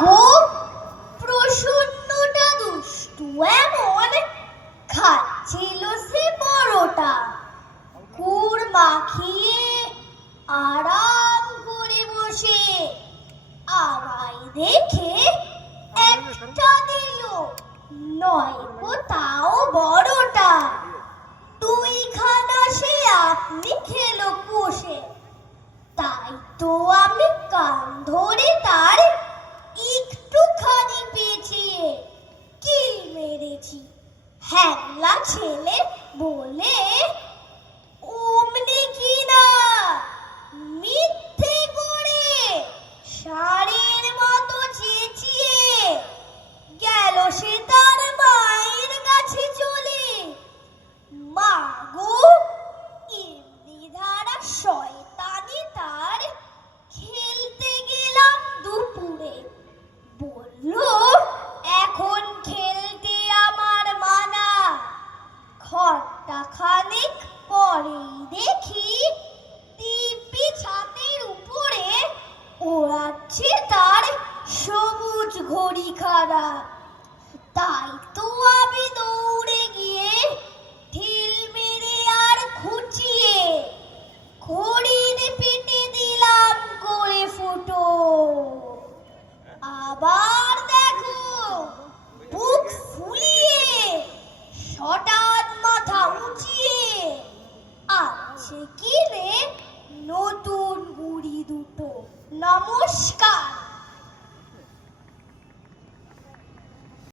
গো, প্রসন্নটা দুষ্টু এমন খাচ্ছিল সে পরোটা, গুড় মাখিয়ে আরাম করে বসে। আমায় দেখে একটা দিল, নয় গো তাও বড়টা। দুইখানা সে আপনি খেলো কষে। তাই তো আমি কান ধরে তার একটুখানি পেঁচিয়ে কিল মেরেছি। হ্যাংলা ছেলে বলে অমনি কিনা মিথ্যে করে ষাঁড়ের মতো চেঁচিয়ে গেল সে তার মায়ের কাছে চলে। মা গো, এমনি ধারা শয়তানি তার। খেলতে গেলাম দুপুরে, বলল এখন খেলতে আমার মানা। ঘন্টা খানেক পরেই দেখি দিব্যি ছাদের উপরে ওড়াচ্ছে তার সবুজ ঘড়িখানা।